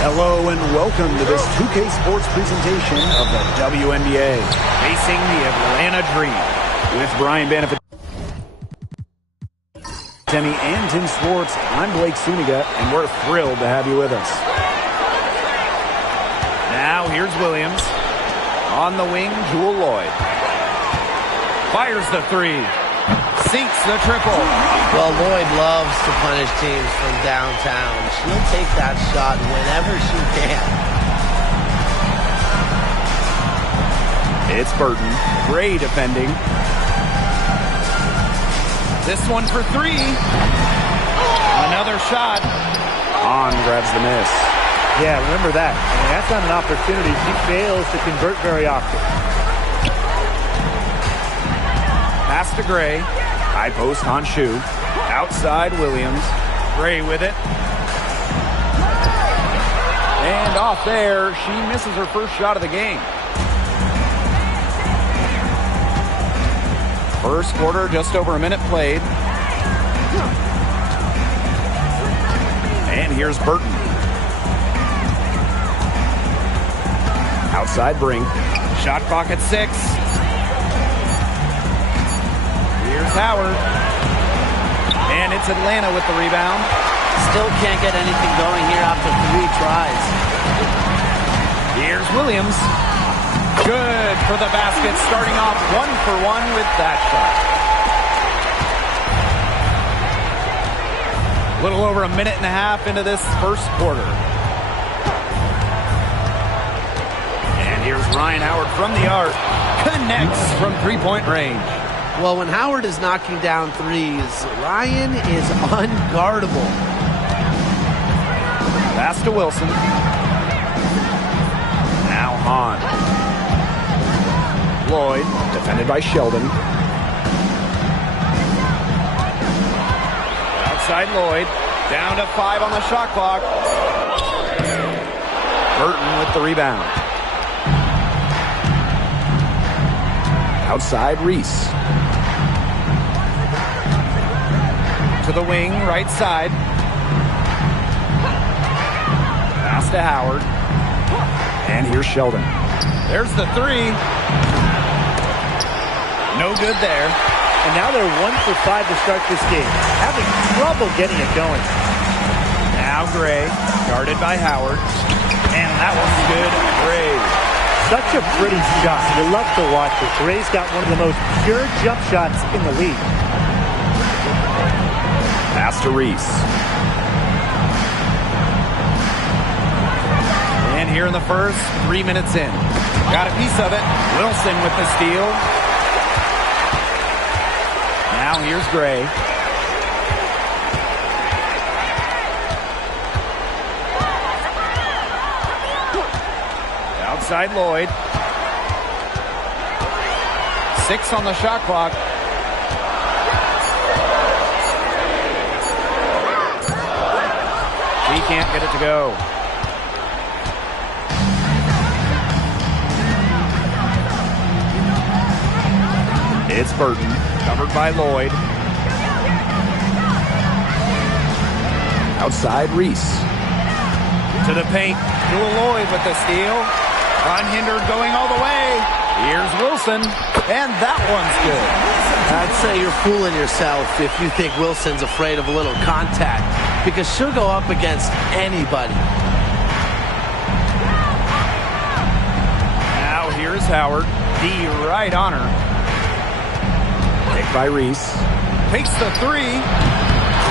Hello and welcome to this 2K Sports presentation of the WNBA. Facing the Atlanta Dream with Brian Banifit, Temi, and Tim Swartz. I'm Blake Suniga, and we're thrilled to have you with us. Now here's Williams. On the wing, Jewel Lloyd. Fires the three. Sinks the triple. Well, Lloyd loves to punish teams from downtown. She'll take that shot whenever she can. It's Burton. Gray defending. This one for three. Another shot. Hahn grabs the miss. Yeah, remember that. I mean, that's not an opportunity she fails to convert very often. Pass to Gray. High post on Shu. Outside Williams. Gray with it. And off there, she misses her first shot of the game. First quarter, just over a minute played. And here's Burton. Outside Brink. Shot clock at 6. Here's Howard. And it's Atlanta with the rebound. Still can't get anything going here after 3 tries. Here's Williams. Good for the basket, starting off 1 for 1 with that shot. A little over a minute and a half into this first quarter. And here's Ryan Howard from the arc. Connects from three-point range. Well, when Howard is knocking down threes, Ryan is unguardable. Pass to Wilson. Now Hahn. Lloyd, defended by Sheldon. Outside Lloyd. Down to 5 on the shot clock. Burton with the rebound. Outside Reese. To the wing, right side. Pass to Howard. And here's Sheldon. There's the three. No good there. And now they're 1 for 5 to start this game. Having trouble getting it going. Now Gray, guarded by Howard. And that one's good. Gray. Such a pretty shot. You love to watch it. Gray's got one of the most pure jump shots in the league. Pass to Reese. And here in the first, 3 minutes in. Got a piece of it. Wilson with the steal. Now here's Gray. Outside Lloyd. 6 on the shot clock. He can't get it to go. It's Burton, covered by Lloyd. Outside Reese. To the paint. Jewel Lloyd with the steal. Unhindered going all the way. Here's Wilson. And that one's good. I'd say you're fooling yourself if you think Wilson's afraid of a little contact, because she'll go up against anybody. Now here's Howard. D right on her. Picked by Reese. Takes the three.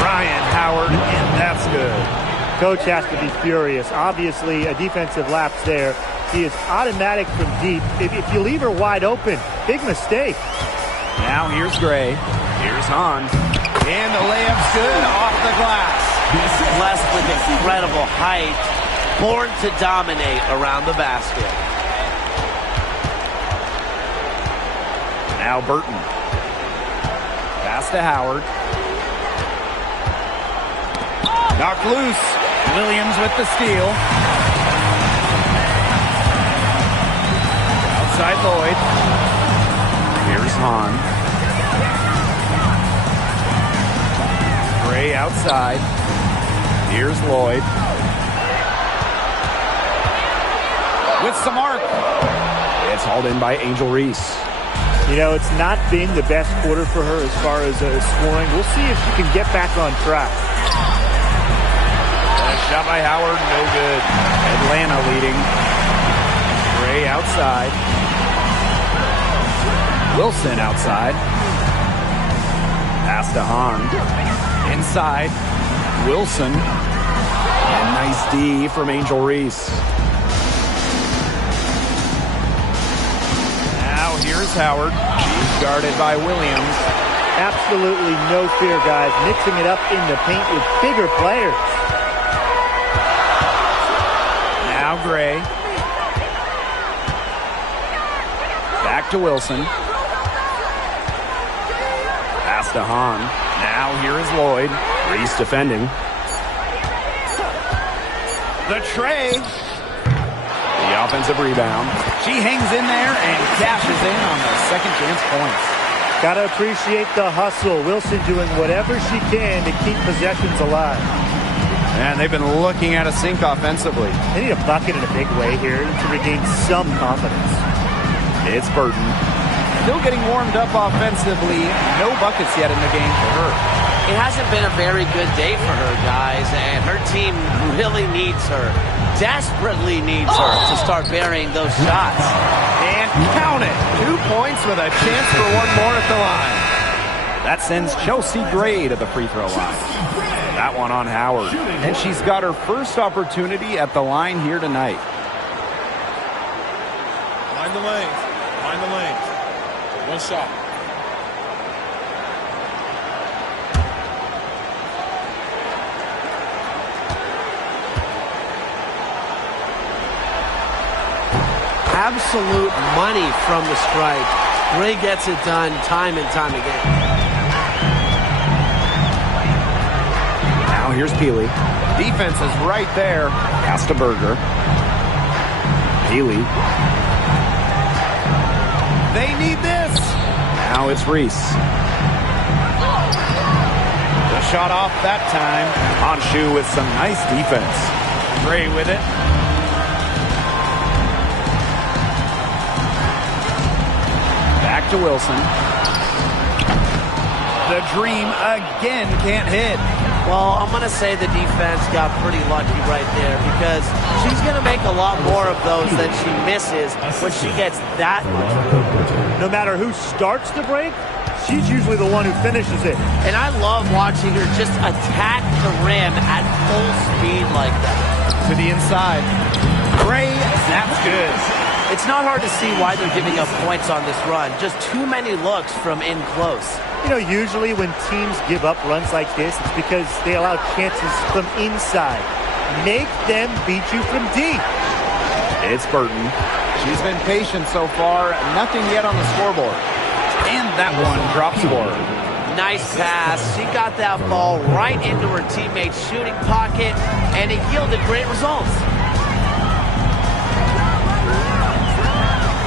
Ryan Howard, and that's good. Coach has to be furious. Obviously, a defensive lapse there. She is automatic from deep. If you leave her wide open, big mistake. Now here's Gray. Here's Hahn. And the layup's good off the glass. Blessed with incredible height. Born to dominate around the basket. Now Burton. Pass to Howard. Knocked loose. Williams with the steal. Outside Lloyd. Here's Hahn. Gray outside. Here's Lloyd. with some arc. It's hauled in by Angel Reese. You know, it's not been the best quarter for her as far as scoring. We'll see if she can get back on track. Shot by Howard, no good. Atlanta leading. Gray outside. Wilson outside. Pass to Hahn. Inside. Wilson. And nice D from Angel Reese. Now here's Howard. She's guarded by Williams. Absolutely no fear, guys. Mixing it up in the paint with bigger players. Now Gray. Back to Wilson. Pass to Hahn. Now here is Lloyd. Reese defending. The tray. The offensive rebound. She hangs in there and cashes in on the second chance points. Gotta appreciate the hustle. Wilson doing whatever she can to keep possessions alive. And they've been looking at a sink offensively. They need a bucket in a big way here to regain some confidence. It's Burton. Still getting warmed up offensively. No buckets yet in the game for her. It hasn't been a very good day for her, guys, and her team really needs her. Desperately needs her to start burying those shots. And count it. 2 points with a chance for one more at the line. That sends Chelsea Gray to the free throw line. That one on Howard. And she's got her first opportunity at the line here tonight. Mind the lanes. Mind the lanes. One shot. Absolute money from the stripe. Gray gets it done time and time again. Now here's Peely. Defense is right there. Pass to Berger. Peely. They need this. Now it's Reese. The shot off that time. Honshu with some nice defense. Gray with it. Back to Wilson. The dream again can't hit. Well, I'm going to say the defense got pretty lucky right there because she's going to make a lot more of those than she misses when she gets that. No matter who starts the break, she's usually the one who finishes it. And I love watching her just attack the rim at full speed like that. To the inside. Gray, that's good. It's not hard to see why they're giving up points on this run. Just too many looks from in close. You know, usually when teams give up runs like this, it's because they allow chances from inside. Make them beat you from deep. It's Burton. She's been patient so far. Nothing yet on the scoreboard. And that one drops for her. Nice pass. She got that ball right into her teammate's shooting pocket, and it yielded great results.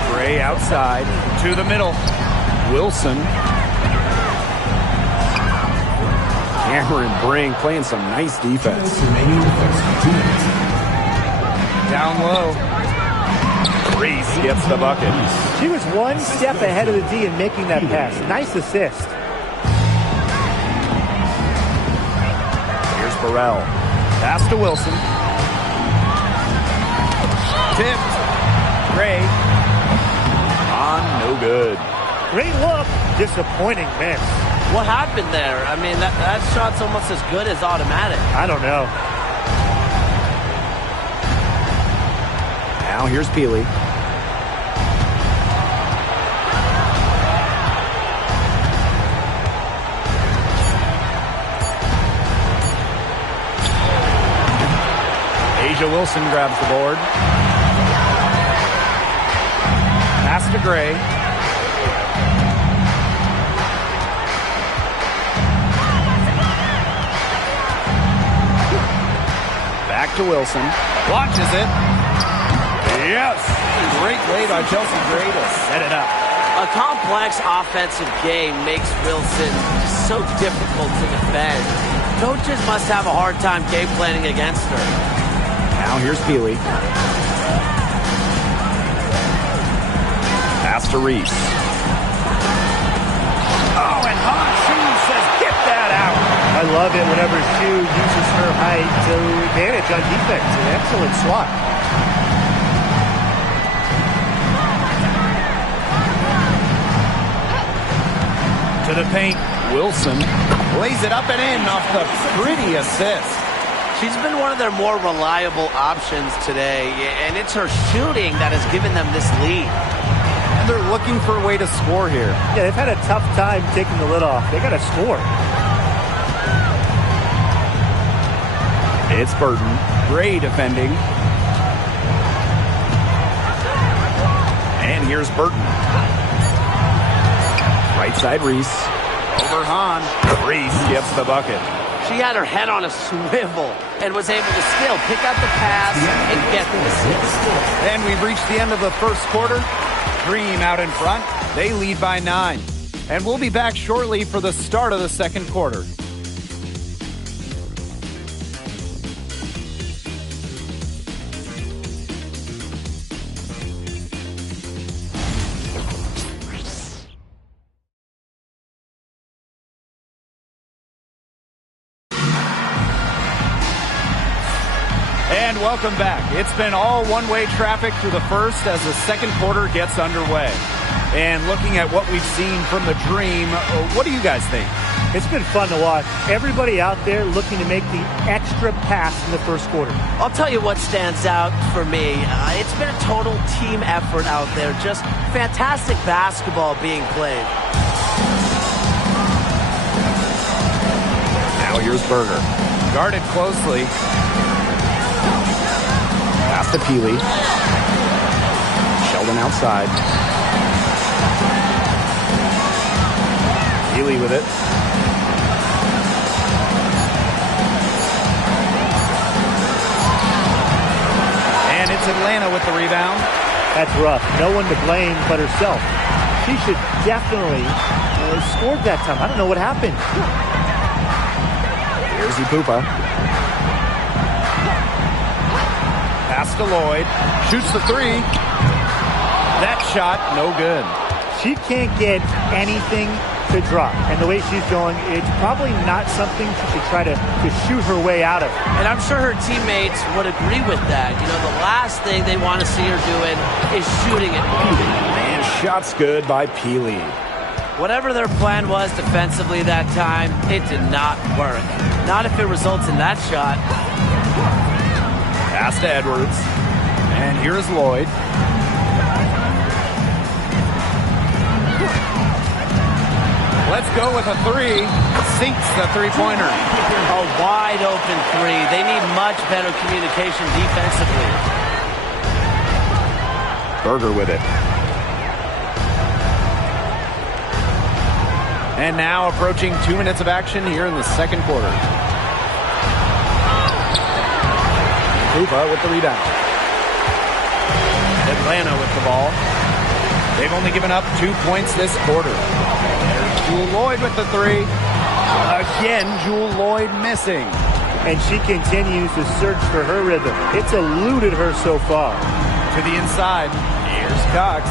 Gray outside to the middle. Wilson. Cameron Brink playing some nice defense. Down low. Reese gets the bucket. She was one step ahead of the D in making that pass. Nice assist. Here's Burrell. Pass to Wilson. Tipped. Gray. No good. Great look. Disappointing miss. What happened there? I mean, that shot's almost as good as automatic. I don't know. Now here's Peely. Asia Wilson grabs the board. Pass to Gray. Back to Wilson. Launches it. Yes! Great play by Chelsea Gray to set it up. A complex offensive game makes Wilson so difficult to defend. Coaches must have a hard time game planning against her. Now here's Peely. Pass to Reese. Oh, and Hahn says, get that out. I love it whenever Shu uses her height to advantage on defense. An excellent slot. To the paint. Wilson lays it up and in off the pretty assist. She's been one of their more reliable options today, and it's her shooting that has given them this lead. And they're looking for a way to score here. Yeah, they've had a tough time taking the lid off. They got to score. It's Burton. Gray defending. And here's Burton. Right side Reese. Over Hahn. Reese gets the bucket. She had her head on a swivel and was able to still pick up the pass and get the assist. And we've reached the end of the first quarter. Dream out in front. They lead by 9. And we'll be back shortly for the start of the second quarter. And welcome back. It's been all one-way traffic through the first as the second quarter gets underway. And looking at what we've seen from the Dream, what do you guys think? It's been fun to watch. Everybody out there looking to make the extra pass in the first quarter. I'll tell you what stands out for me. It's been a total team effort out there. Just fantastic basketball being played. Now here's Berger. Guarded closely. Pass to Peely. Sheldon outside. Peely with it. And it's Atlanta with the rebound. That's rough. No one to blame but herself. She should definitely have scored that time. I don't know what happened. Here's Ipupa. Pass to Lloyd. Shoots the three. That shot, no good. She can't get anything to drop. And the way she's going, it's probably not something she should try to shoot her way out of. And I'm sure her teammates would agree with that. You know, the last thing they want to see her doing is shooting it. And shot's good by Peely. Whatever their plan was defensively that time, it did not work. Not if it results in that shot. Pass to Edwards. And here's Lloyd. Let's go with a three. Sinks the three-pointer. A wide open three. They need much better communication defensively. Berger with it. And now approaching 2 minutes of action here in the second quarter. Hoopa with the rebound. Atlanta with the ball. They've only given up 2 points this quarter. There's Jewel Lloyd with the three. Again, Jewel Lloyd missing. And she continues to search for her rhythm. It's eluded her so far. To the inside. Here's Cox.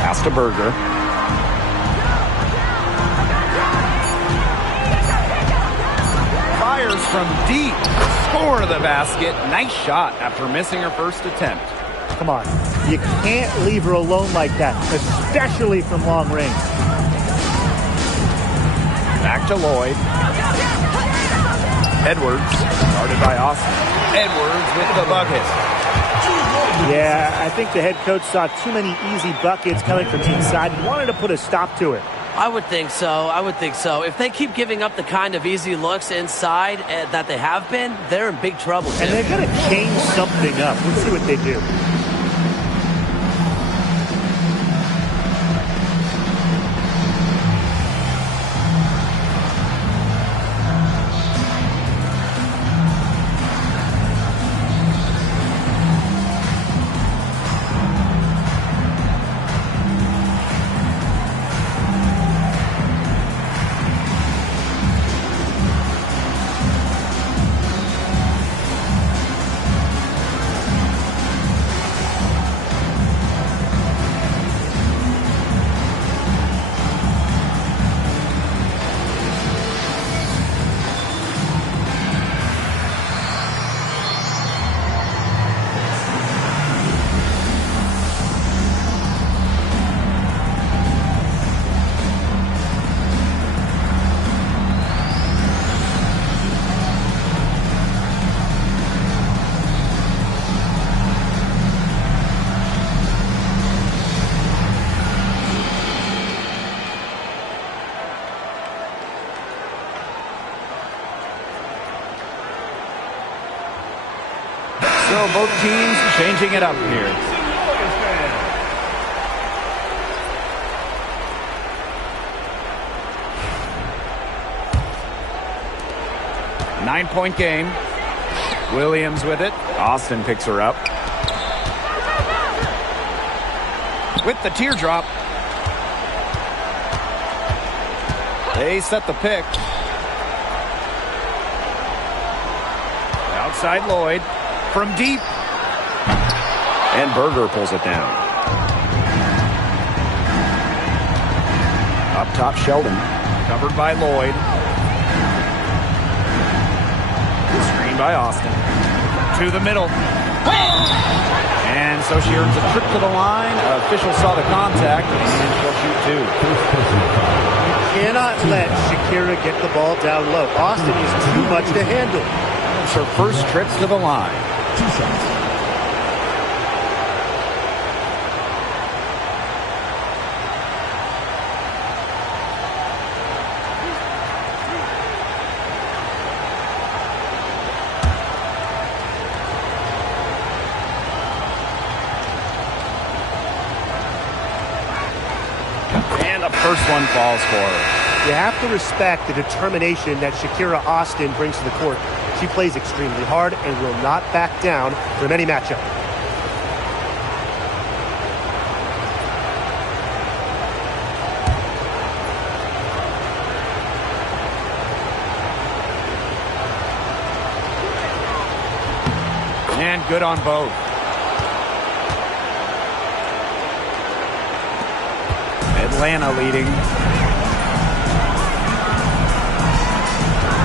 Pass to Berger. Fires from deep. Score the basket. Nice shot after missing her first attempt. Come on. You can't leave her alone like that, especially from long range. Back to Lloyd. Edwards. Guarded by Austin. Edwards with the bucket. Yeah, I think the head coach saw too many easy buckets coming from inside and wanted to put a stop to it. I would think so. I would think so. If they keep giving up the kind of easy looks inside that they have been, they're in big trouble. And they're going to change something up. Let's see what they do. So both teams changing it up here. Nine-point game. Williams with it. Austin picks her up. With the teardrop. They set the pick. Outside Lloyd. From deep. And Berger pulls it down. Up top, Sheldon. Covered by Lloyd. Screen by Austin. To the middle. And so she earns a trip to the line. Official saw the contact, and she'll shoot two. You cannot let Shakira get the ball down low. Austin is too much to handle. It's her first trip to the line. 2 shots. First one falls for her. You have to respect the determination that Shakira Austin brings to the court. She plays extremely hard and will not back down from any matchup. And good on both. Atlanta leading.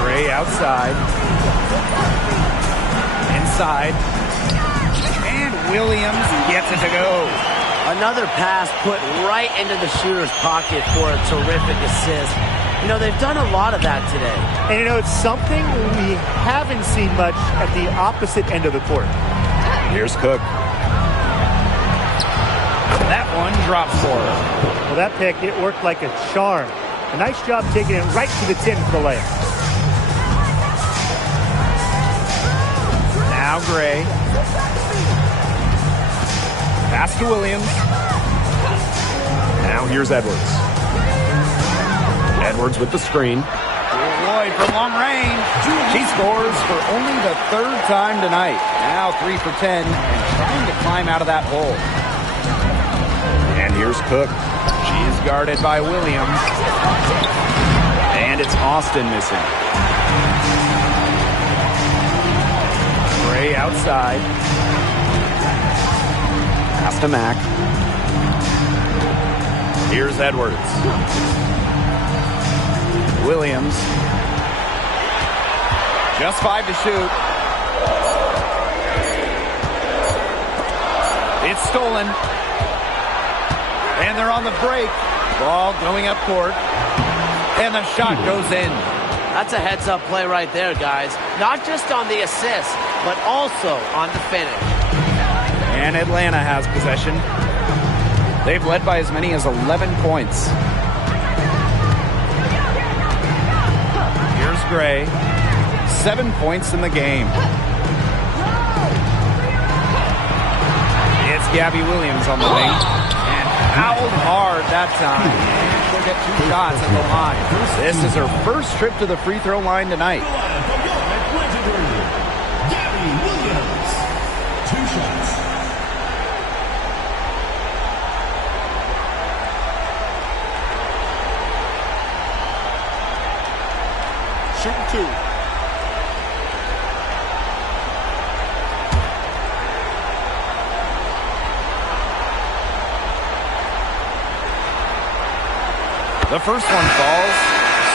Gray outside. Inside. And Williams gets it to go. Another pass put right into the shooter's pocket for a terrific assist. You know, they've done a lot of that today. And you know, it's something we haven't seen much at the opposite end of the court. Here's Cook. That one drops for her. Well, that pick, it worked like a charm. A nice job taking it right to the tin for the layup. Now Gray. Pass to Williams. Now here's Edwards. Edwards with the screen. Lloyd from long range. She scores for only the third time tonight. Now 3 for 10 and trying to climb out of that hole. And here's Cook. She's guarded by Williams. And it's Austin missing. Gray outside. Pass to Mack. Here's Edwards. Williams. Just 5 to shoot. It's stolen. And they're on the break. Ball going up court. And the shot goes in. That's a heads-up play right there, guys. Not just on the assist, but also on the finish. And Atlanta has possession. They've led by as many as 11 points. Here's Gray. 7 points in the game. It's Gabby Williams on the wing. And fouled hard that time. And she'll get 2 shots at the line. This is her first trip to the free throw line tonight. Gabby Williams. 2 shots. Shooting 2. The first one falls,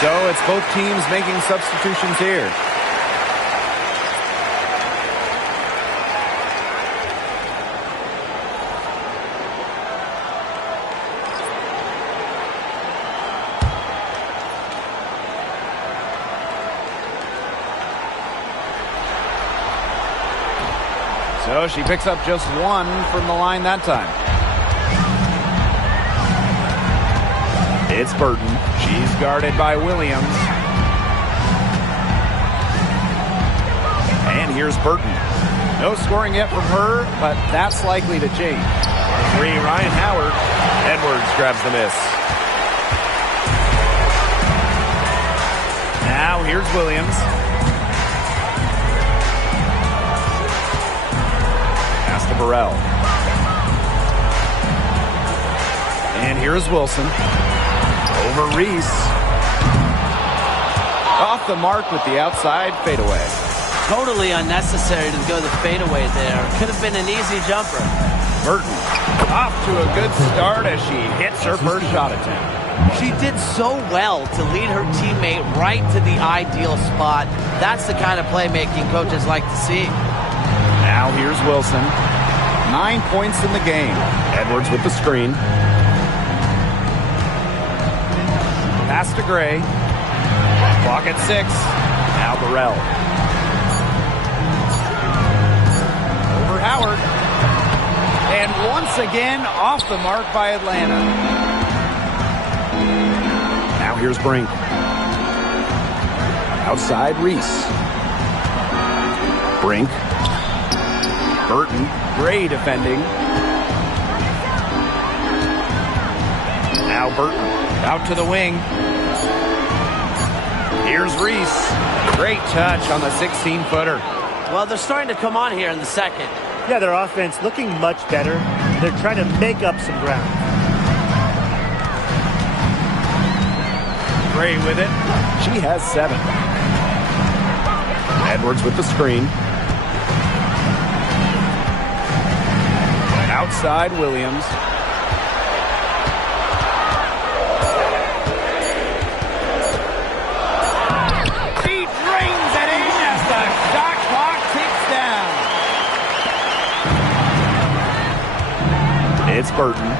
so it's both teams making substitutions here. So she picks up just 1 from the line that time. It's Burton. She's guarded by Williams. And here's Burton. No scoring yet from her, but that's likely to change. Three, Ryan Howard. Edwards grabs the miss. Now here's Williams. Pass to Burrell. And here's Wilson. Over Reese. Off the mark with the outside fadeaway. Totally unnecessary to go the fadeaway there. Could have been an easy jumper. Burton off to a good start as she hits her first shot attempt. She did so well to lead her teammate right to the ideal spot. That's the kind of playmaking coaches like to see. Now here's Wilson. 9 points in the game. Edwards with the screen. Pass to Gray. Clock at 6. Now Burrell. Over Howard. And once again, off the mark by Atlanta. Now here's Brink. Outside Reese. Brink. Burton. Gray defending. Now Burton. Out to the wing. Here's Reese. Great touch on the 16-footer. Well, they're starting to come on here in the second. Yeah, their offense looking much better. They're trying to make up some ground. Gray with it. She has 7. Edwards with the screen. Outside Williams. She drains it in as the shot clock ticks down. It's Burton.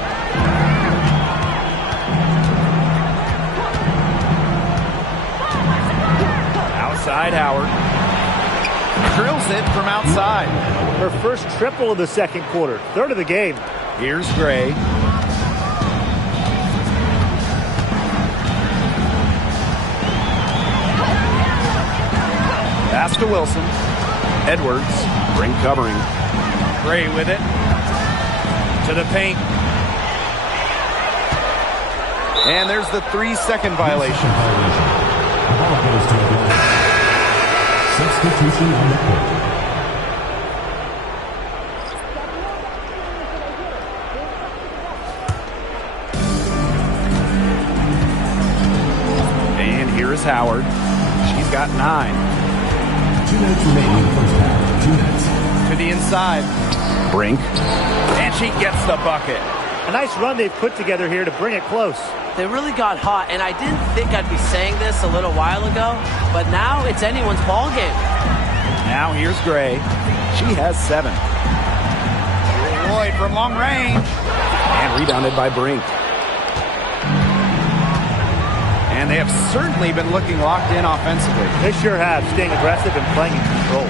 Outside Howard. Drills it from outside. Her first triple of the second quarter. Third of the game. Here's Gray. Pass to Wilson. Edwards. Brink covering. Gray with it. To the paint. And there's the 3-second violation. Substitution on the court. And here's Howard. She's got 9. 2 minutes remaining in the first half. 2 minutes. To the inside. Brink. And she gets the bucket. A nice run they've put together here to bring it close. They really got hot, and I didn't think I'd be saying this a little while ago, but now it's anyone's ball game. Now here's Gray. She has 7. Lloyd from long range. And rebounded by Brink. And they have certainly been looking locked in offensively. They sure have, staying aggressive and playing in control.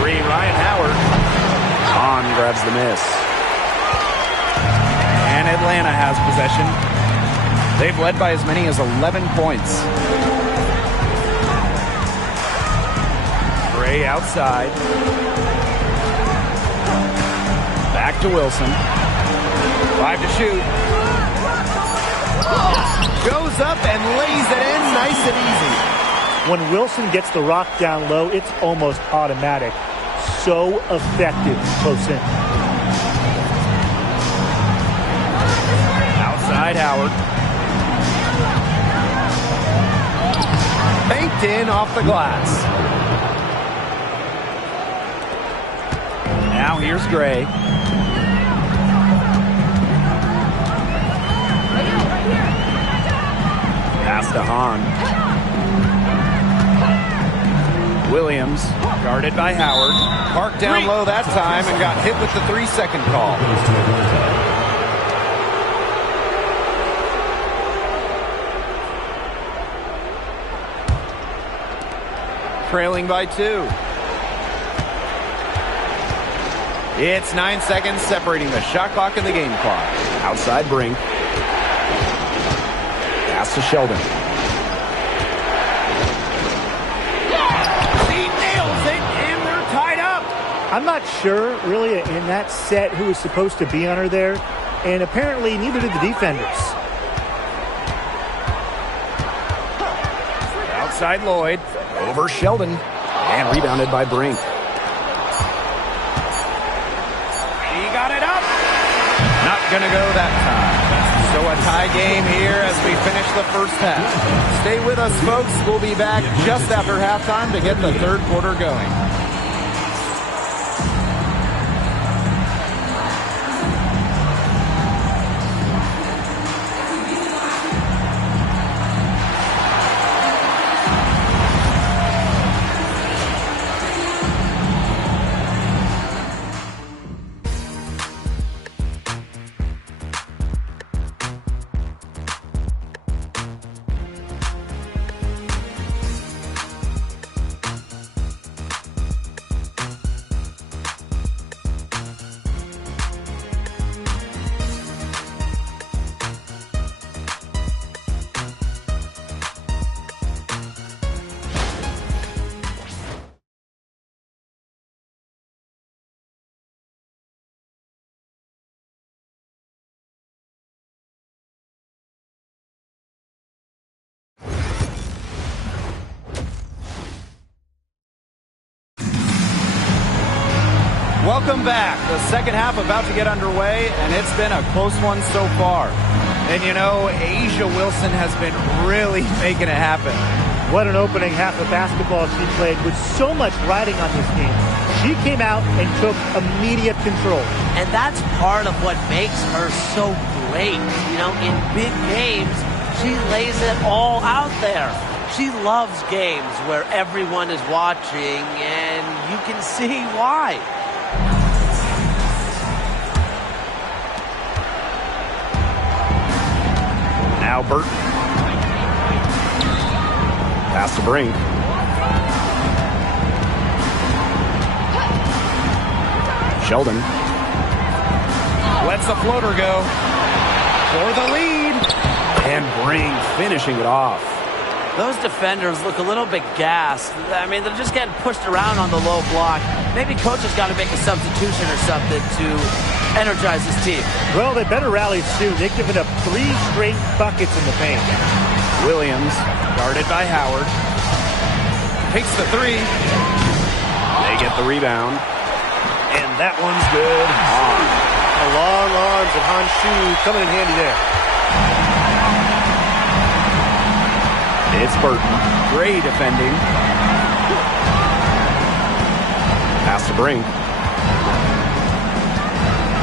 3, Ryan Howard. On grabs the miss. And Atlanta has possession. They've led by as many as 11 points. Gray outside. Back to Wilson. 5 to shoot. Goes up and lays it in nice and easy. When Wilson gets the rock down low, it's almost automatic. So effective close in. Outside Howard. Banked in off the glass. Now here's Gray. Pass to Hahn. Williams, guarded by Howard. Parked down low that time and got hit with the 3-second call. Trailing by 2. It's 9 seconds separating the shot clock and the game clock. Outside Brink. Pass to Sheldon. She nails it, and I'm not sure, really, in that set who was supposed to be on her there, and apparently neither did the defenders. Outside Lloyd, over Sheldon, and rebounded by Brink. He got it up. Not gonna go that time. So a tie game here as we finish the first half. Stay with us, folks. We'll be back just after halftime to get the third quarter going. Welcome back. The second half about to get underway, and it's been a close one so far. And you know, Asia Wilson has been really making it happen. What an opening half of basketball she played with so much riding on this game. She came out and took immediate control. And that's part of what makes her so great. You know, in big games, she lays it all out there. She loves games where everyone is watching, and you can see why. Now Burton. Pass to Brink. Sheldon. Lets the floater go. For the lead. And Brink finishing it off. Those defenders look a little bit gassed. I mean, they're just getting pushed around on the low block. Maybe coach has got to make a substitution or something to energize his team. Well, they better rally soon. They've given up 3 straight buckets in the paint. Williams, guarded by Howard. Takes the 3. They get the rebound. And that one's good. On. The long arms of Han's shoe coming in handy there. It's Burton. Gray defending. Pass to Brink.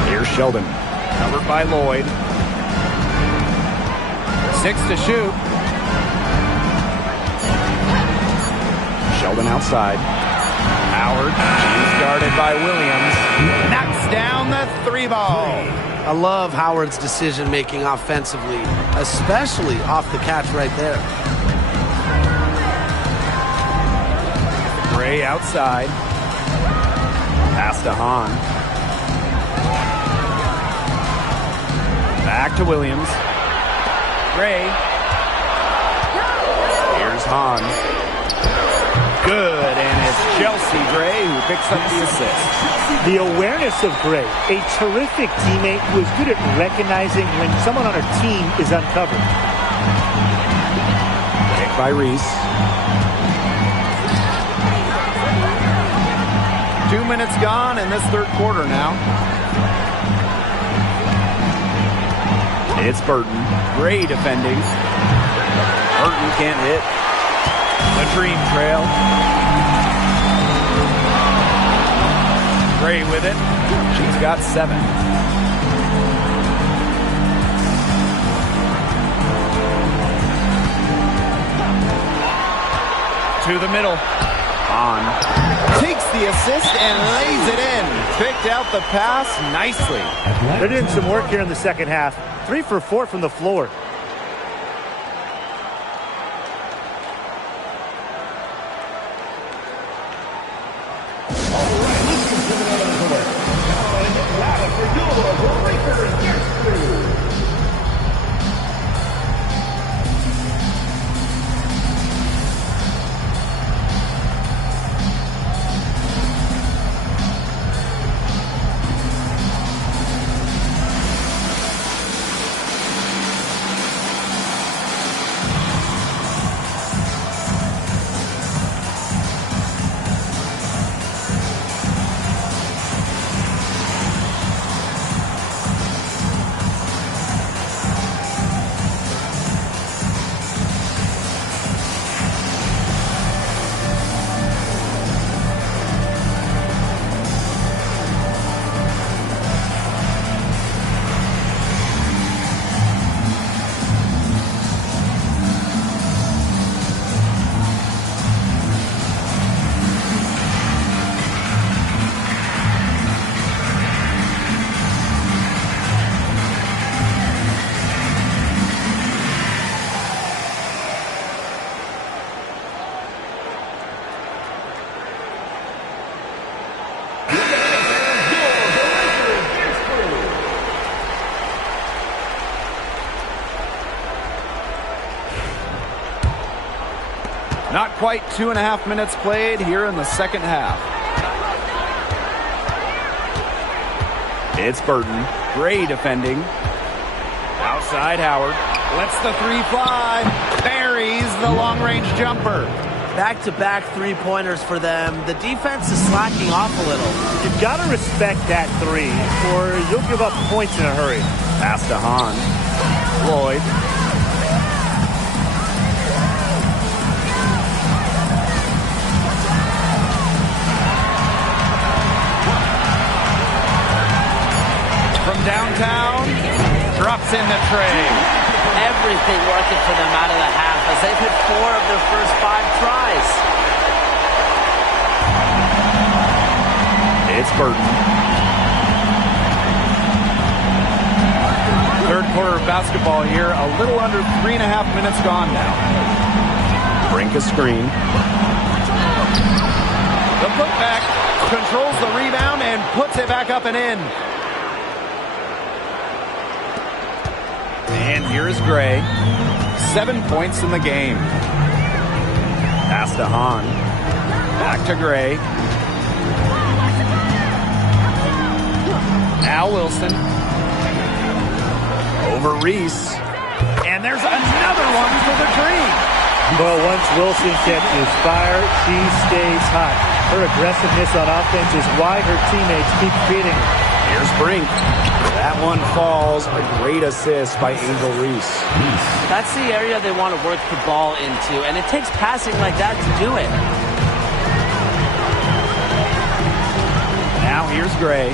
Here's Sheldon. Covered by Lloyd. 6 to shoot. Sheldon outside. Howard. He's guarded by Williams. Knocks down the 3 ball. I love Howard's decision-making offensively, especially off the catch right there. Gray outside. Pass to Hahn. Back to Williams. Gray. Here's Hahn. Good, and it's Chelsea Gray who picks up the assist. The awareness of Gray, a terrific teammate who is good at recognizing when someone on her team is uncovered. Picked by Reese. 2 minutes gone in this third quarter now. It's Burton. Gray defending. Burton can't hit. The dream trail. Gray with it. She's got 7. To the middle. On. Takes the assist and lays it in. Picked out the pass nicely. They're doing some work here in the second half. 3 for 4 from the floor. Not quite 2.5 minutes played here in the second half. It's Burton. Gray defending. Outside Howard. Lets the three fly. Buries the long-range jumper. Back-to-back three-pointers for them. The defense is slacking off a little. You've got to respect that three, or you'll give up points in a hurry. Pass to Hahn. Lloyd. From downtown, drops in the tray. Everything working for them out of the half as they've hit 4 of their first 5 tries. It's Burton. Third quarter of basketball here. A little under 3.5 minutes gone now. Brink a screen. The putback controls the rebound and puts it back up and in. And here's Gray. 7 points in the game. Pass to Hahn. Back to Gray. Now Wilson. Over Reese. And there's another one for the Dream. Well, once Wilson catches fire, she stays hot. Her aggressiveness on offense is why her teammates keep feeding her. Here's Brink. That one falls. A great assist by Angel Reese. That's the area they want to work the ball into, and it takes passing like that to do it. Now here's Gray.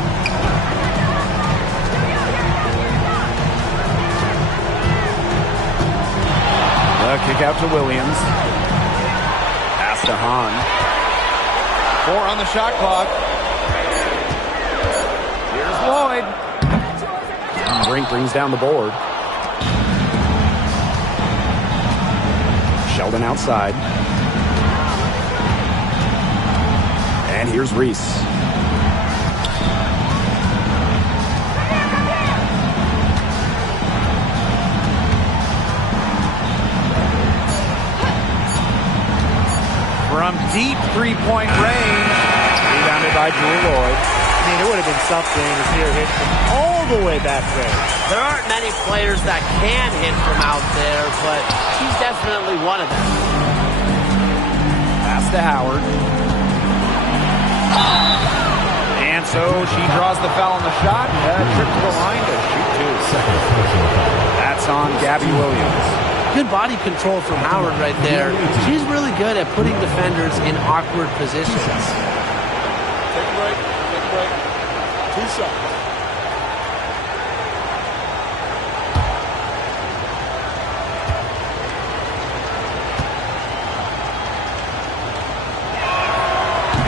The kick out to Williams. Pass to Hahn. 4 on the shot clock. Here's Lloyd. Brink brings down the board. Sheldon outside. And here's Reese. From deep three-point range. Rebounded by Drew Lloyd. I mean, it would have been something to see her hit from all the way back there. There aren't many players that can hit from out there, but she's definitely one of them. Pass to Howard. And so she draws the foul on the shot. Trip to the line to shoot 2. That's on Gabby Williams. Good body control from Howard right there. She's really good at putting defenders in awkward positions. Take a break. Take a break. 2 shots.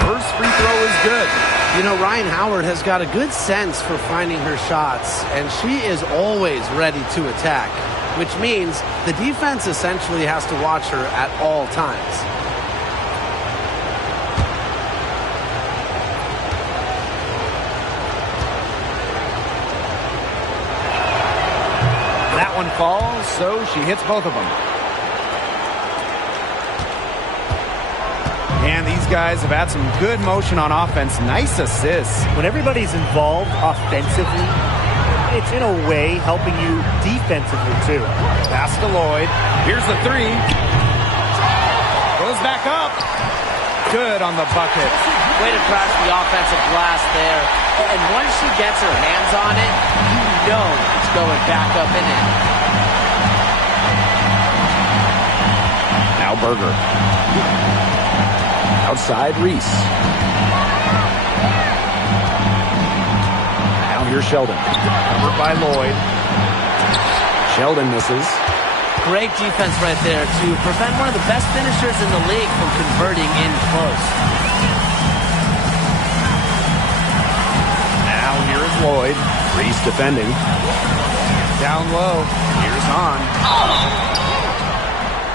First free throw is good. You know, Ryan Howard has got a good sense for finding her shots, and she is always ready to attack, which means the defense essentially has to watch her at all times. That one falls, so she hits both of them. And these guys have had some good motion on offense. Nice assists. When everybody's involved offensively, it's in a way helping you defensively too. Pass to Lloyd. Here's the 3. Goes back up. Good on the bucket. Way to crash the offensive glass there. And once she gets her hands on it, you know it's going back up and in. Now Berger. Outside Reese. Now here's Sheldon. Covered by Lloyd. Sheldon misses. Great defense right there to prevent one of the best finishers in the league from converting in close. Now here's Lloyd. Reese defending. Down low. Here's Hahn.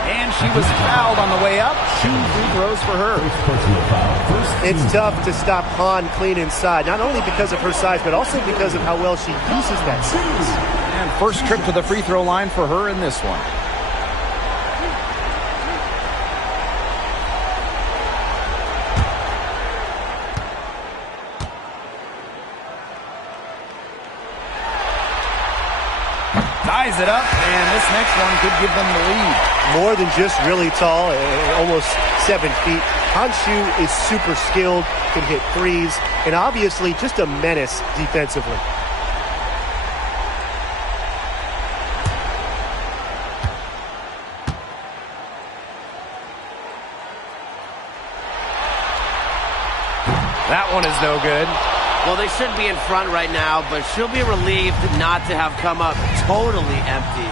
And she was fouled on the way up. 2 free throws for her. It's tough to stop Hahn clean inside, not only because of her size, but also because of how well she uses that size. And first trip to the free throw line for her in this one. ties it up, and this next one could give them the lead. More than just really tall, almost 7 feet. Hanshu is super skilled, can hit threes, and obviously just a menace defensively. That one is no good. Well, they should be in front right now, but she'll be relieved not to have come up totally empty.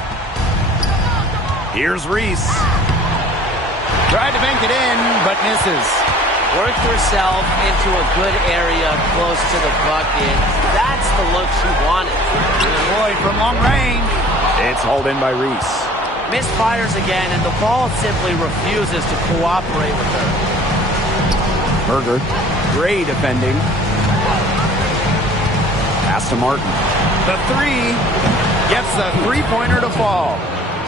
Here's Reese. Tried to bank it in, but misses. Worked herself into a good area close to the bucket. That's the look she wanted. Lloyd from long range. It's hauled in by Reese. Misfires again, and the ball simply refuses to cooperate with her. Berger. Great defending. Pass to Martin. The three gets the three-pointer to fall.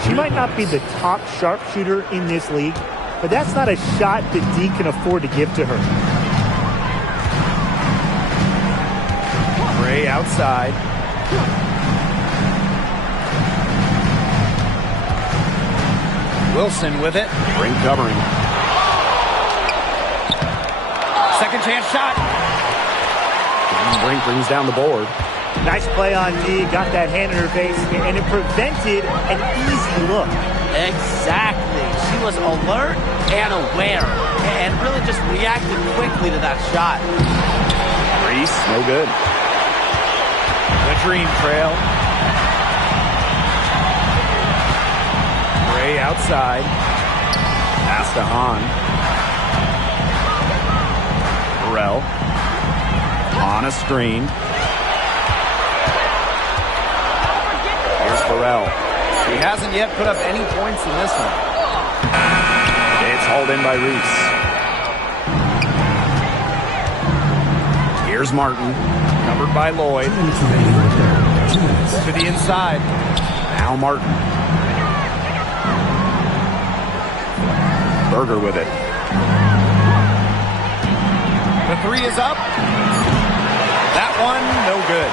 She might not be the top sharpshooter in this league, but that's not a shot that D can afford to give to her. Ray outside. Wilson with it. Ring covering. Second chance shot. Brink brings down the board. Nice play on D, got that hand in her face, and it prevented an easy look. Exactly. She was alert and aware, and really just reacted quickly to that shot. Reese, no good. The dream trail. Ray outside. Pass to Hahn. Burrell. On a screen. Here's Burrell. He hasn't yet put up any points in this one. It's hauled in by Reese. Here's Martin. Covered by Lloyd. To the inside. Now Martin. Berger with it. The three is up. That one, no good.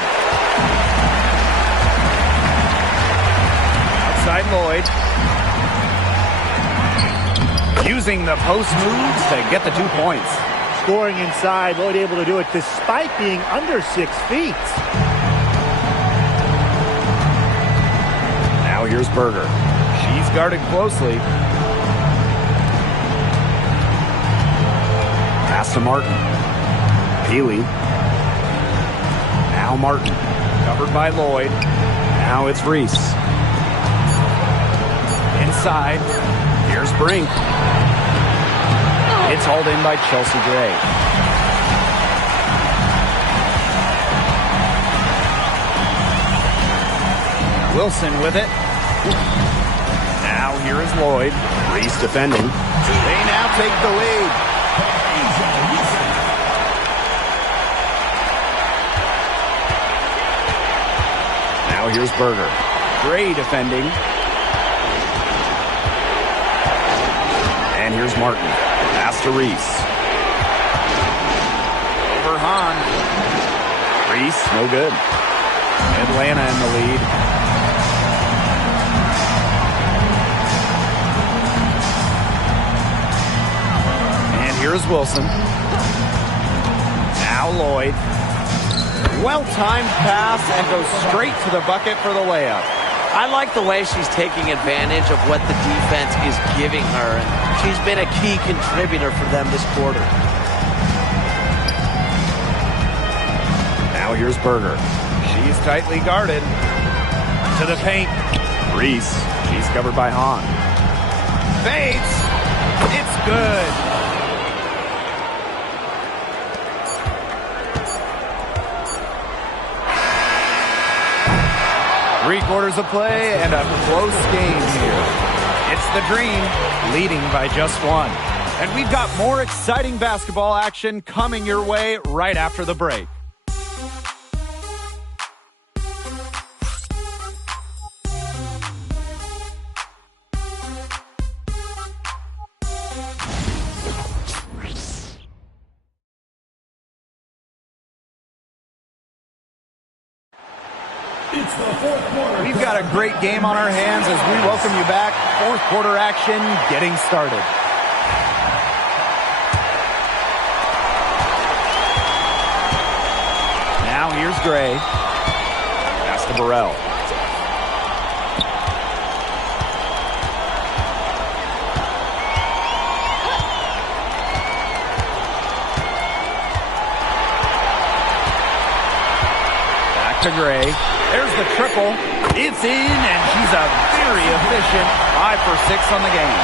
Outside Lloyd. Using the post moves to get the 2 points. Scoring inside, Lloyd able to do it despite being under 6 feet. Now here's Berger. She's guarded closely. Pass to Martin. Healy. Now Martin. Covered by Lloyd. Now it's Reese. Inside. Here's Brink. It's hauled in by Chelsea Gray. Wilson with it. Now here is Lloyd. Reese defending. They now take the lead. Now here's Berger. Gray defending. And here's Martin. Pass to Reese. Over Hahn. Reese, no good. Atlanta in the lead. And here's Wilson. Now Lloyd. Well-timed pass and goes straight to the bucket for the layup. I like the way she's taking advantage of what the defense is giving her, and she's been a key contributor for them this quarter. Now here's Berger. She's tightly guarded. To the paint. Reese. She's covered by Hahn. Fades. It's good. Three-quarters of play and a close game here. It's the Dream leading by just one. And we've got more exciting basketball action coming your way right after the break. It's the fourth quarter. We've got a great game on our hands as we welcome you back. Fourth quarter action getting started. Now here's Gray. Pass to Burrell. To Gray. There's the triple. It's in, and she's a very efficient 5 for 6 on the game.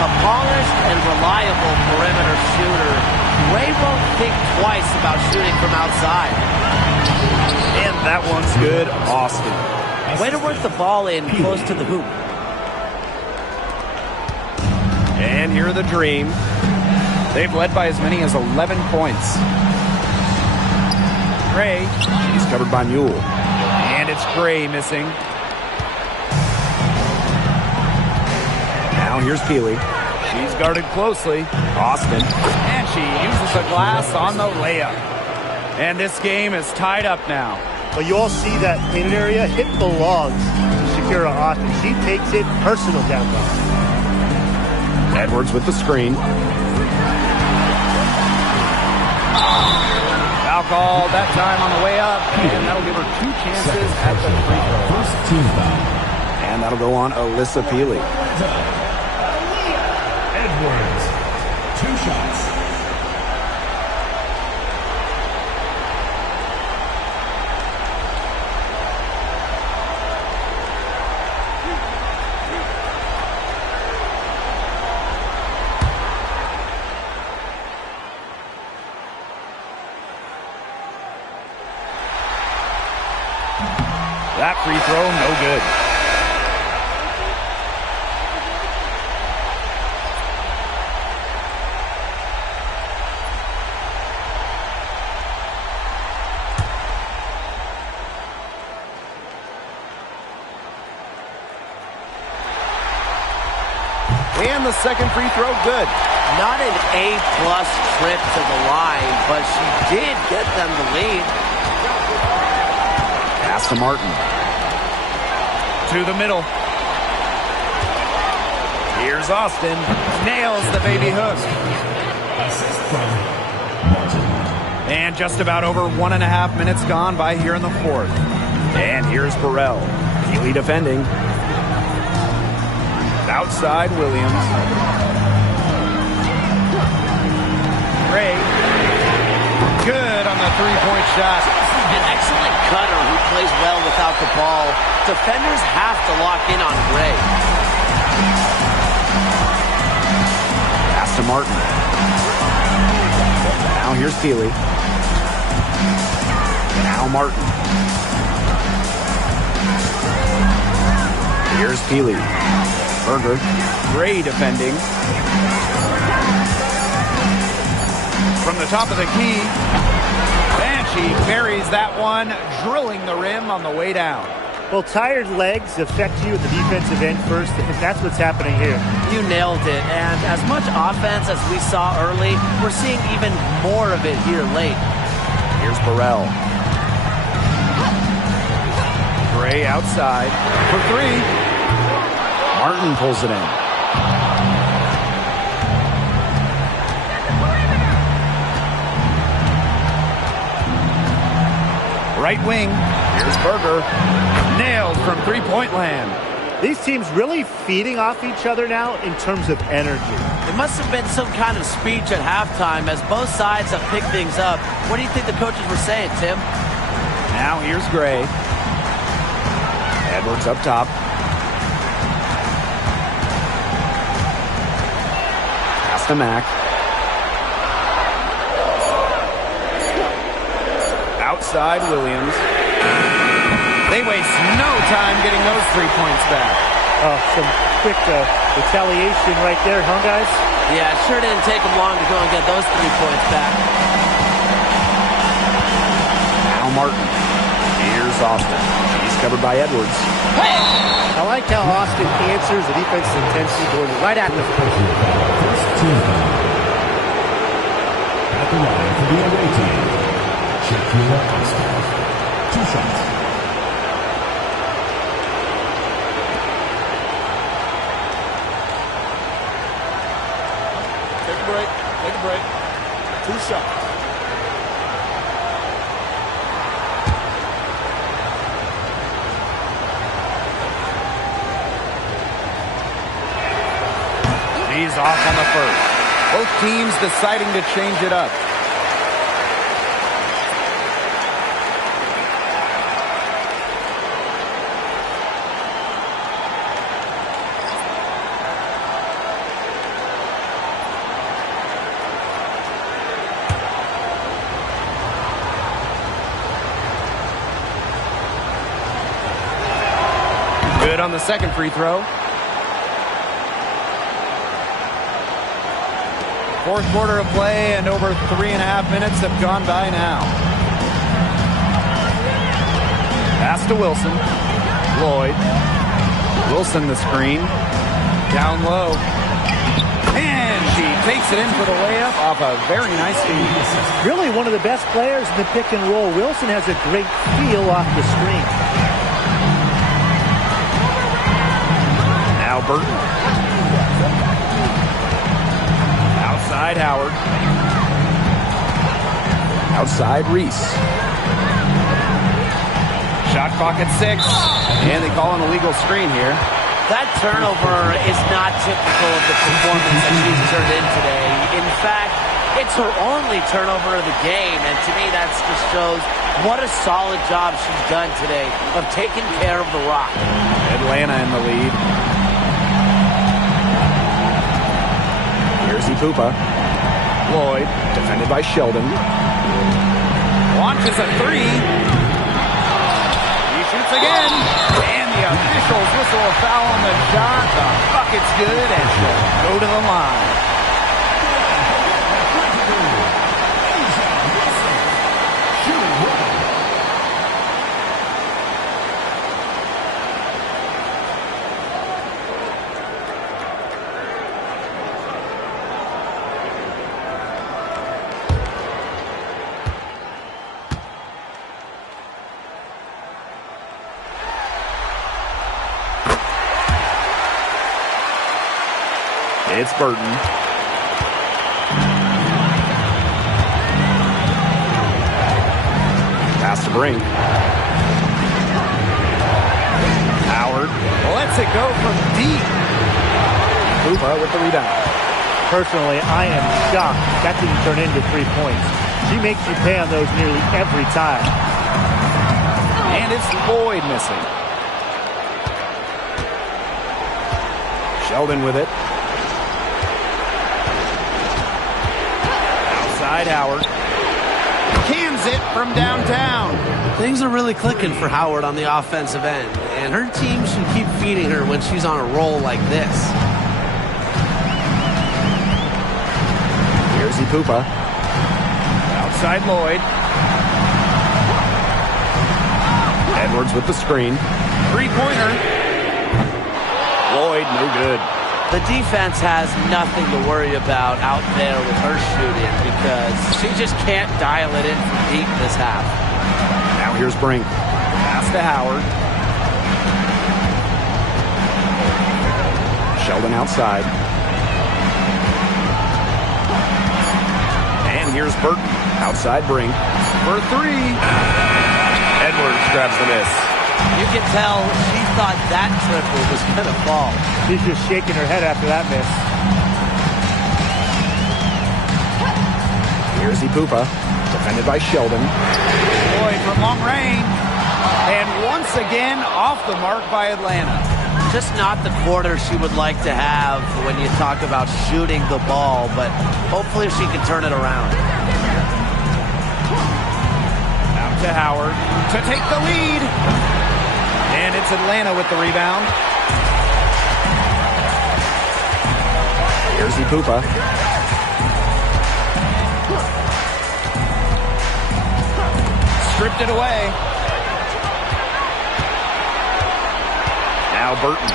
A polished and reliable perimeter shooter. Gray won't think twice about shooting from outside. And that one's good, Austin. Way to work the ball in close to the hoop. And here are the Dream. They've led by as many as 11 points. Gray, she's covered by Mule. And it's Gray missing. Now here's Peely. She's guarded closely. Austin. And she uses the glass on the layup. And this game is tied up now. Well, you all see that painted area. It belongs to Shakira Austin. She takes it personal down low. Edwards with the screen. Foul call that time on the way up, and that'll give her 2 chances at the free throw. First team foul. And that'll go on Alyssa Peely. Edwards. 2 shots. That free throw, no good. And the second free throw, good. Not an A-plus trip to the line, but she did get them the lead. Pass to Martin. To the middle. Here's Austin. Nails the baby hook. Assist from Martin. And just about over 1.5 minutes gone by here in the fourth. And here's Burrell. Peely defending. Outside Williams. Gray. Good on the three-point shot. An excellent cutter who plays well without the ball. Defenders have to lock in on Gray. Pass to Martin. Now here's Peely. Now Martin. Here's Peely. Berger. Gray defending. From the top of the key. And she buries that one, drilling the rim on the way down. Well, tired legs affect you at the defensive end first, and that's what's happening here. You nailed it. And as much offense as we saw early, we're seeing even more of it here late. Here's Burrell. Gray outside for 3. Martin pulls it in. Right wing. Here's Berger. Nailed from three-point land. These teams really feeding off each other now in terms of energy. It must have been some kind of speech at halftime as both sides have picked things up. What do you think the coaches were saying, Tim? Now here's Gray. Edwards up top. Pass to Mack. Outside Williams. They waste no time getting those 3 points back. Some quick retaliation right there, huh, guys? Yeah, it sure didn't take them long to go and get those 3 points back. Now Martin. Here's Austin. He's covered by Edwards. I like how Austin answers the defensive intensity going right at the first. First team foul. At the line for the away team, Shakira Austin. 2 shots. break. Take a break. 2 shots. He's off on the first. Both teams deciding to change it up. Good on the second free throw. Fourth quarter of play, and over 3.5 minutes have gone by now. Pass to Wilson. Lloyd. Wilson the screen. Down low. And she takes it in for the layup off a very nice feed. Really one of the best players in the pick and roll. Wilson has a great feel off the screen. Now Burton. Outside Howard. Outside Reese. Shot clock at 6. And they call an illegal screen here. That turnover is not typical of the performance that she's turned in today. In fact, it's her only turnover of the game, and to me that just shows what a solid job she's done today of taking care of the rock. Atlanta in the lead. Here's Ipupa. Lloyd, defended by Sheldon. Launches a 3. He shoots again. And the officials whistle a foul on the shot. The bucket's good, and she'll go to the line. It's Burton. Pass to Brink. Howard lets it go from deep. Hoopa with the rebound. Personally, I am shocked that didn't turn into 3 points. She makes you pay on those nearly every time. And it's Lloyd missing. Sheldon with it. Howard cans it from downtown. Things are really clicking for Howard on the offensive end, and her team should keep feeding her when she's on a roll like this. Here's Ipupa. Outside Lloyd. Edwards with the screen. Three-pointer. Lloyd, no good. The defense has nothing to worry about out there with her shooting because she just can't dial it in from deep this half. Now here's Brink. Pass to Howard. Sheldon outside. And here's Burton. Outside Brink. For 3. Edwards grabs the miss. You can tell she thought that triple was going to fall. She's just shaking her head after that miss. Here's Ipupa, defended by Sheldon. Lloyd from long range. And once again, off the mark by Atlanta. Just not the quarter she would like to have when you talk about shooting the ball, but hopefully she can turn it around. Out to Howard to take the lead. And it's Atlanta with the rebound. Here's Ipupa. Stripped it away. Now Burton.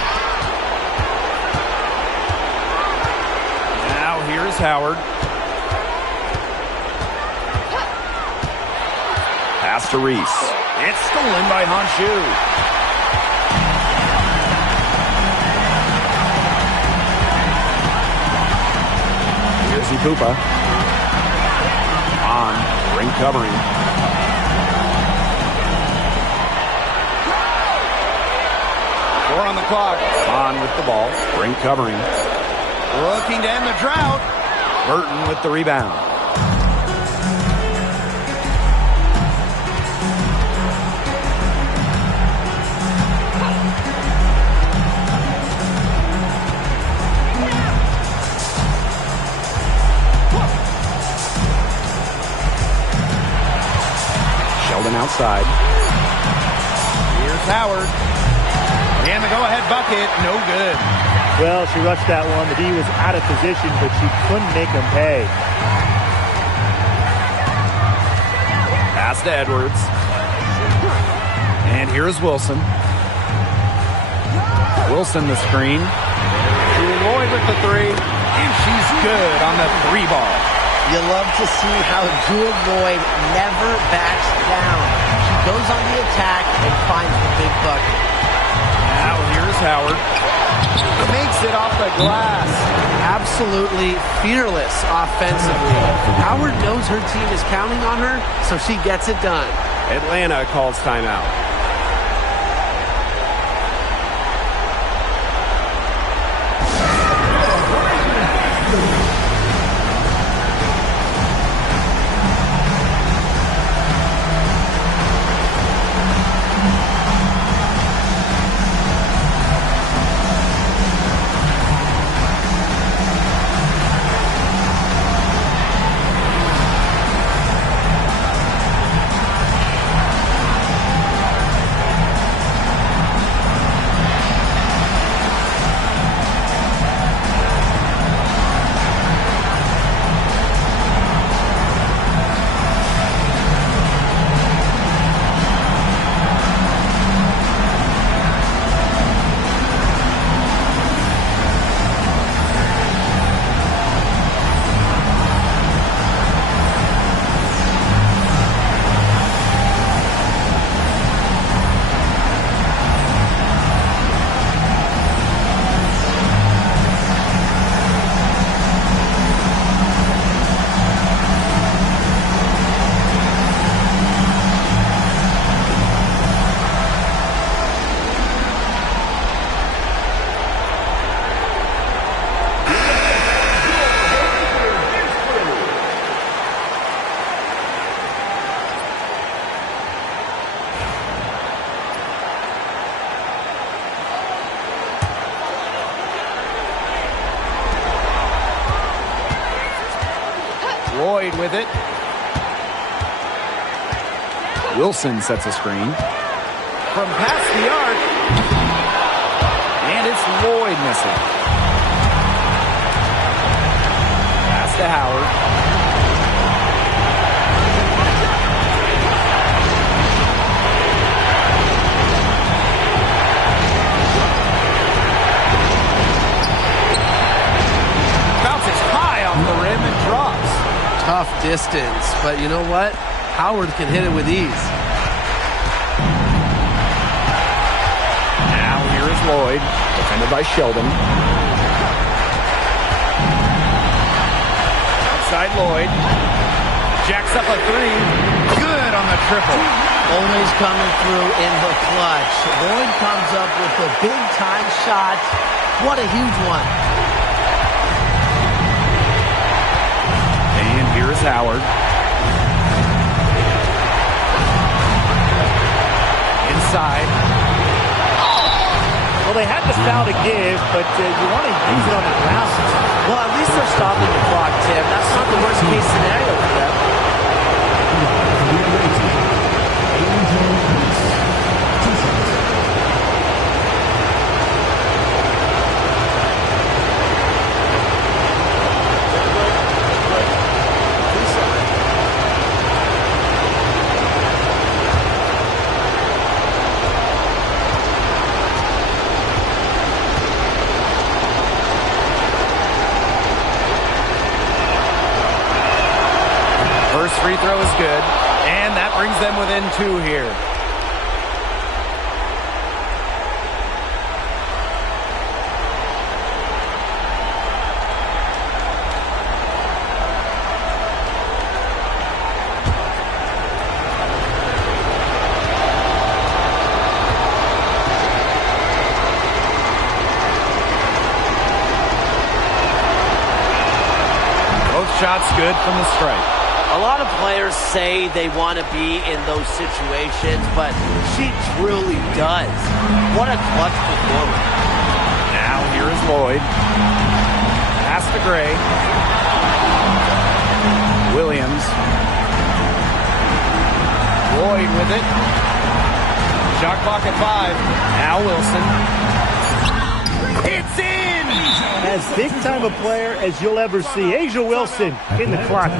Now here's Howard. Pass to Reese. It's stolen by Honshu. Chelsea Koopa. On, ring covering. Four on the clock. On with the ball, ring covering. Looking to end the drought. Burton with the rebound. Sheldon outside. Here's Howard. And the go-ahead bucket, no good. Well, she rushed that one. The D was out of position, but she couldn't make him pay. Pass to Edwards. And here's Wilson. Wilson the screen. Lloyd with the three. And she's good on the three ball. You love to see how Jewel Lloyd never backs down. She goes on the attack and finds the big bucket. Now here's Howard. Makes it off the glass. Absolutely fearless offensively. Howard knows her team is counting on her, so she gets it done. Atlanta calls timeout. Lloyd with it. Wilson sets a screen. From past the arc. And it's Lloyd missing. Pass to Howard. Bounces high off the rim and drops. Tough distance, but you know what? Howard can hit it with ease. Now here is Lloyd, defended by Sheldon. Outside Lloyd. Jacks up a three. Good on the triple. Always coming through in the clutch. Lloyd comes up with a big-time shot. What a huge one. And here's Howard. Inside. Well, they had the foul to give, but you want to use it on the ground. Well, at least they're stopping the clock, Tim. That's not the worst-case scenario for them. First free throw is good, and that brings them within two here. shot's good from the stripe. A lot of players say they want to be in those situations, but she truly does. What a clutch performance. Now here is Lloyd. Pass to Gray. Williams. Lloyd with it. Shot clock at 5. Now Wilson. It's in! As big time a player as you'll ever see. Asia Wilson in the clutch.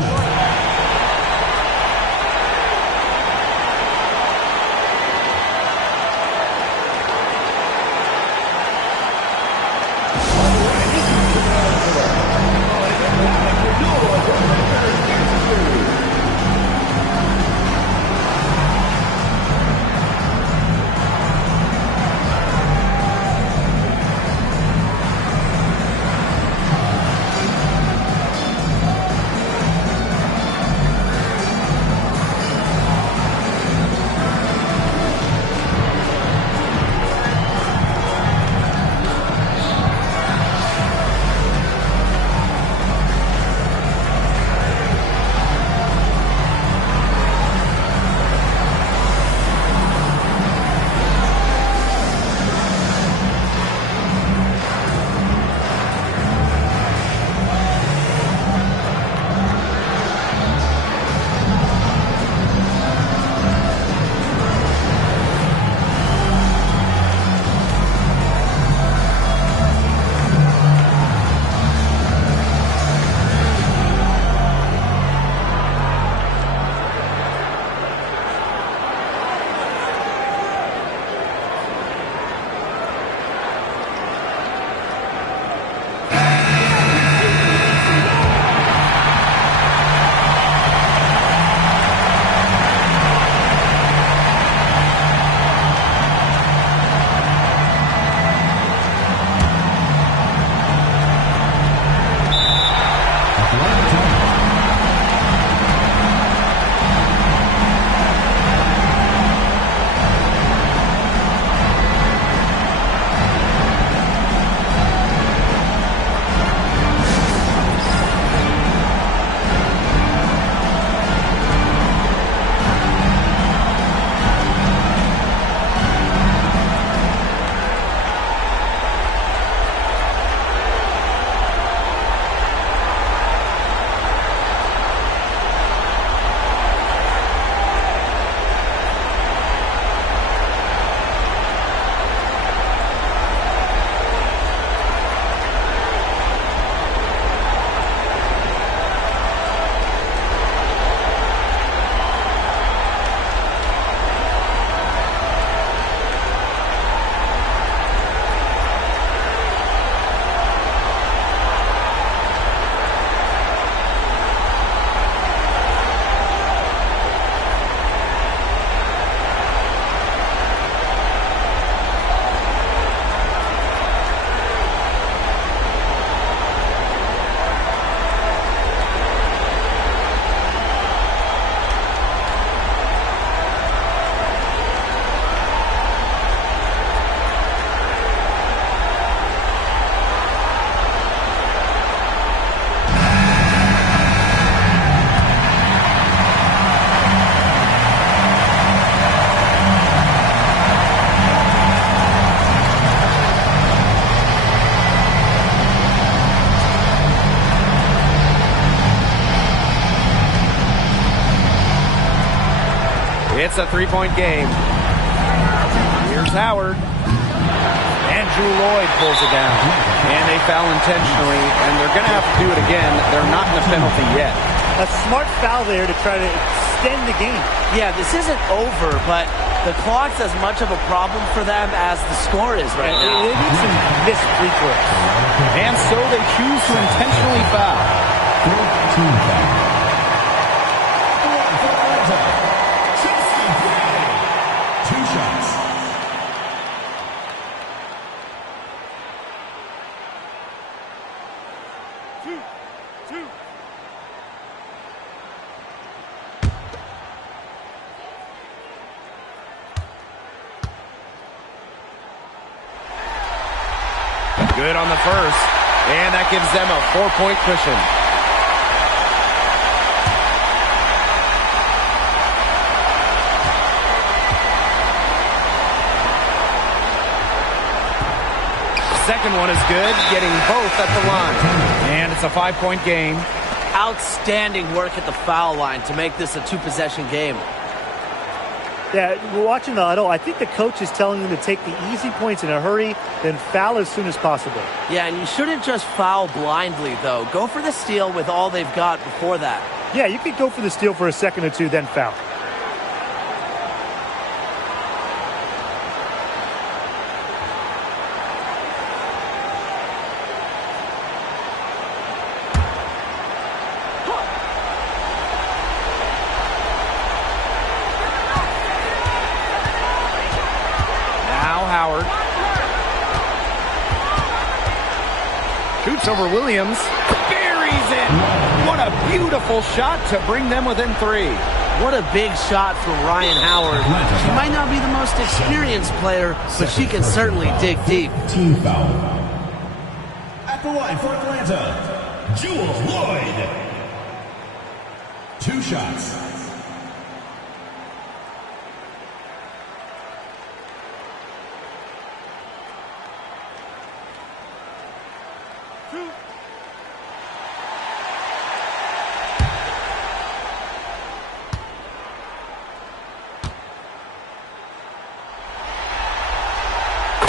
It's a three-point game. Here's Howard. And Drew Lloyd pulls it down. And they foul intentionally, and they're going to have to do it again. They're not in the penalty yet. A smart foul there to try to extend the game. Yeah, this isn't over, but the clock's as much of a problem for them as the score is right now. They need some missed free throws. And so they choose to intentionally foul. 14 foul. Good on the first, and that gives them a 4-point cushion. second one is good, getting both at the line. And it's a 5-point game. Outstanding work at the foul line to make this a 2-possession game. Yeah, we're watching the huddle. I think the coach is telling them to take the easy points in a hurry, then foul as soon as possible. Yeah, and you shouldn't just foul blindly, though. Go for the steal with all they've got before that. Yeah, you could go for the steal for a second or two, then foul. Shoots over Williams. Buries it. What a beautiful shot to bring them within 3. What a big shot from Ryan Howard. She might not be the most experienced player, but she can certainly dig deep. Team foul. At the line for Atlanta, Jewel Lloyd. 2 shots.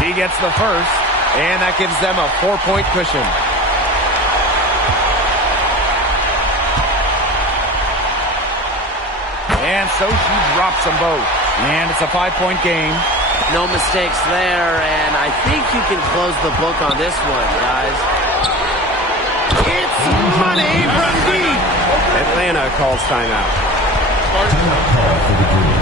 He gets the first, and that gives them a 4-point cushion. And so she drops them both. And it's a 5-point game. No mistakes there, and I think you can close the book on this one, guys. It's money from deep. Atlanta calls timeout. Timeout call for the Green.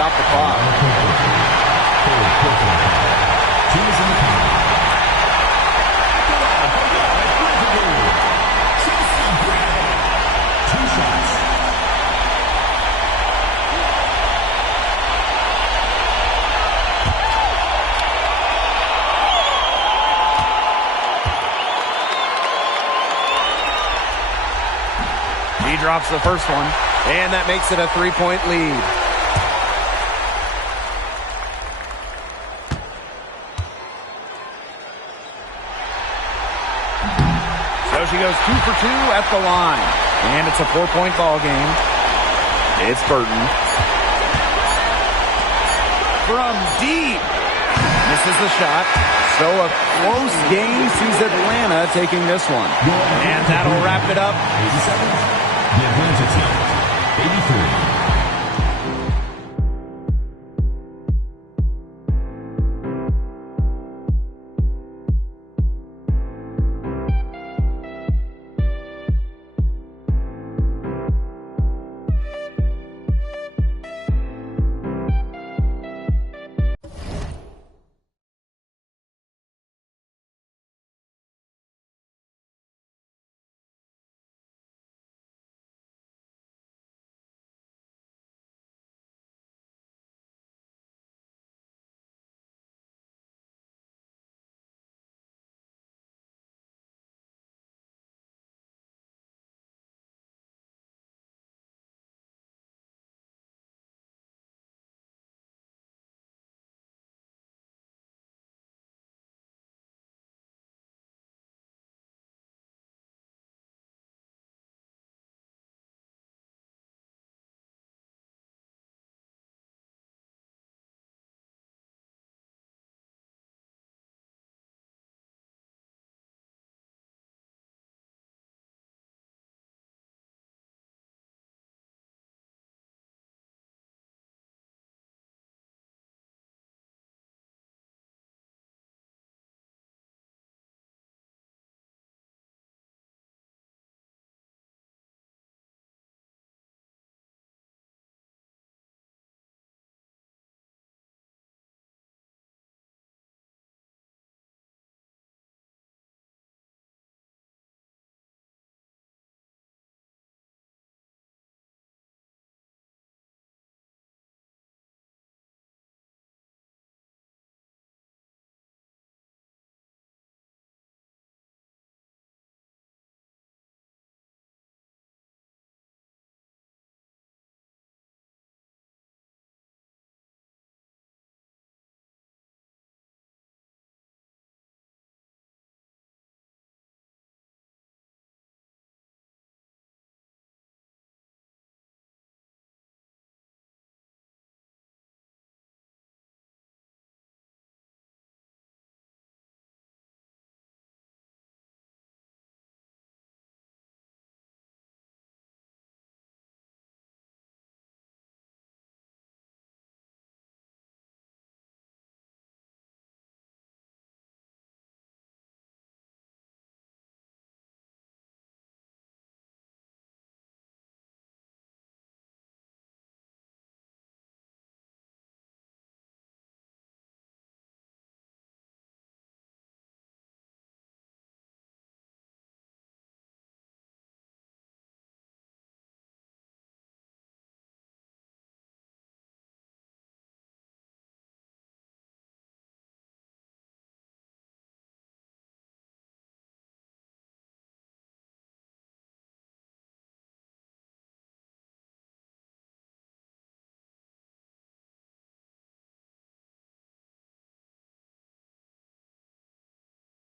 stop the clock. He drops the first one, and that makes it a 3-point lead. So she goes 2 for 2 at the line, and it's a 4-point ball game. It's Burton. From deep. Misses the shot. So a close game sees Atlanta taking this one. And that'll wrap it up. The Atlanta team, 83.